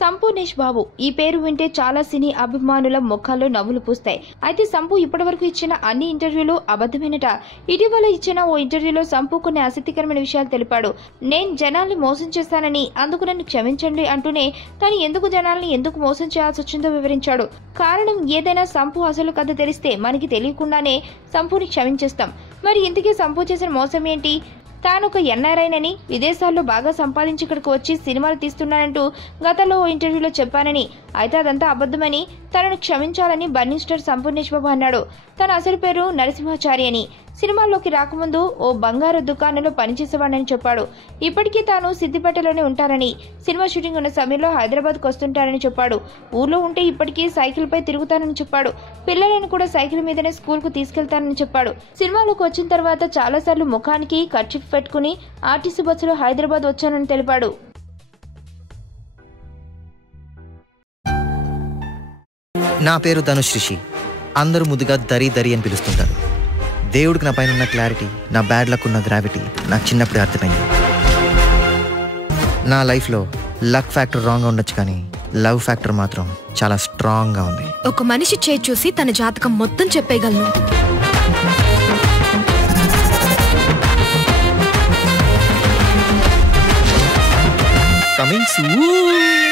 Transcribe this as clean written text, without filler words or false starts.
సంపూర్ణేష్ బాబు ఈ పేరు వింటే చాలా సినీ అభిమానుల ముఖాల్లో నవ్వులు పూస్తాయి. అయితే సంపు ఇప్పటివరకు ఇచ్చిన అన్ని ఇంటర్వ్యూలు అబద్ధమేనట. ఇటీవల ఇచ్చిన ఓ ఇంటర్వ్యూలో సంపు కొన్ని ఆసక్తికరమైన విషయాలు తెలిపాడు. నేను జనాల్ని మోసం చేస్తానని, అందుకు నన్ను క్షమించండి అంటూనే తను ఎందుకు మోసం చేయాల్సి వచ్చిందో వివరించాడు. కారణం ఏదైనా సంపు అసలు కథ తెలిస్తే మనకి తెలియకుండానే సంపుని క్షమించేస్తాం. మరి ఇంతకీ సంపు చేసిన మోసం ఏంటి? తాను ఒక ఎన్ఆర్ఐనని, విదేశాల్లో బాగా సంపాదించి ఇక్కడికి వచ్చి సినిమాలు తీస్తున్నానంటూ గతంలో ఓ ఇంటర్వ్యూలో చెప్పానని, అయితే అదంతా అబద్ధమని, తనను క్షమించాలని బర్నింగ్ స్టార్ సంపూర్ణేష్ బాబు అన్నాడు. తన అసలు పేరు నరసింహాచారి అని, సినిమాల్లోకి రాకముందు ఓ బంగారు దుకాణంలో పనిచేసేవాడని చెప్పాడు. ఇప్పటికీ తాను సిద్దిపేటలోనే ఉంటానని, సినిమా షూటింగ్ ఉన్న సమయంలో హైదరాబాద్కు వస్తుంటానని చెప్పాడు. ఊర్లో ఉంటే ఇప్పటికీ సైకిల్పై తిరుగుతానని చెప్పాడు. పిల్లలను కూడా సైకిల్ మీదనే స్కూల్కు తీసుకెళ్తానని చెప్పాడు. సినిమాలోకి వచ్చిన తర్వాత చాలాసార్లు ముఖానికి కర్చీఫ్ పెట్టుకుని ఆర్టీసీ బస్సులో హైదరాబాద్ వచ్చానని తెలిపాడు. నా పేరు ధనుష్ రిషి. అందరూ ముద్దుగా దరి అని పిలుస్తుంటారు. దేవుడికి నా పైన ఉన్న క్లారిటీ, నా బ్యాడ్ లక్ ఉన్న గ్రావిటీ నాకు చిన్నప్పుడే అర్థమైంది. నా లైఫ్లో లక్ ఫ్యాక్టర్ రాంగ్గా ఉండొచ్చు, కానీ లవ్ ఫ్యాక్టర్ మాత్రం చాలా స్ట్రాంగ్గా ఉంది. ఒక మనిషి చేయి చూసి తన జాతకం మొత్తం చెప్పేయగలను. Coming soon.